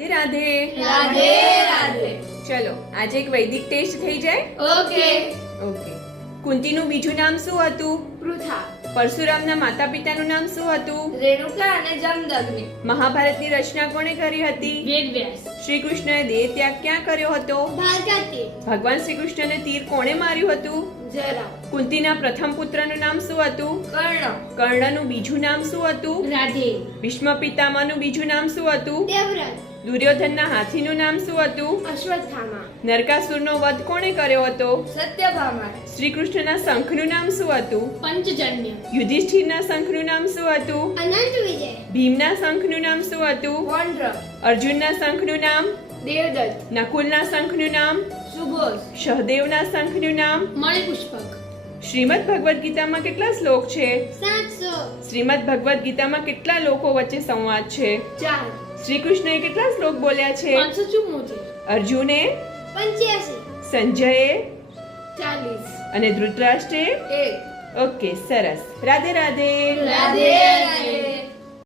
રાધે રાધે રાધે. ચલો આજે એક વૈદિક ટેસ્ટ થઈ જાય. ઓકે. કુંતીનું બીજું નામ શું હતું? પૃથા. પરશુરામના માતા પિતાનું નામ શું હતું? રેણુકા અને જમદગ્નિ. મહાભારતની રચના કોણે કરી હતી? વેદવ્યાસ. શ્રી કૃષ્ણએ દેહ ત્યાગ ક્યાં કર્યો હતો? ભારકાતી. ભગવાન શ્રી કૃષ્ણને તીર કોણે માર્યું હતું? જરા. કુંતીના પ્રથમ પુત્રનું નામ શું હતું? કર્ણ. કર્ણનું બીજું નામ શું હતું? રાધે. ભીષ્મ પિતામહનું બીજું નામ શું હતું? દેવવ્રત. દુર્યોધનના હાથીનું નામ શું હતું? અશ્વત્થામા. નરકાસુરનો વધ કોણે કર્યો હતો? સત્યભામા. શ્રી કૃષ્ણના શંખનું નામ શું હતું? પંચજન્ય. યુધિષ્ઠિરના શંખનું નામ શું હતું? અનંત વિજય. ભીમના શંખનું નામ શું હતું? વોન્ડ્ર. અર્જુનના શંખનું નામ? દેવદત્ત. નકુલના શંખનું નામ? સુઘોષ. સહદેવના શંખનું નામ? મણિપુષ્પક. શ્રીમદ ભગવદ ગીતામાં કેટલા શ્લોક છે? 700. શ્રીમદ ભગવદ ગીતામાં કેટલા લોકો વચ્ચે સંવાદ છે? 4. શ્રી કૃષ્ણએ કેટલા શ્લોક બોલ્યા છે? 574. અર્જુને, 85. સંજયે 40. અને ધૃતરાષ્ટ્રે? 1. ઓકે, સરસ. રાધે રાધે. રાધે રાધે.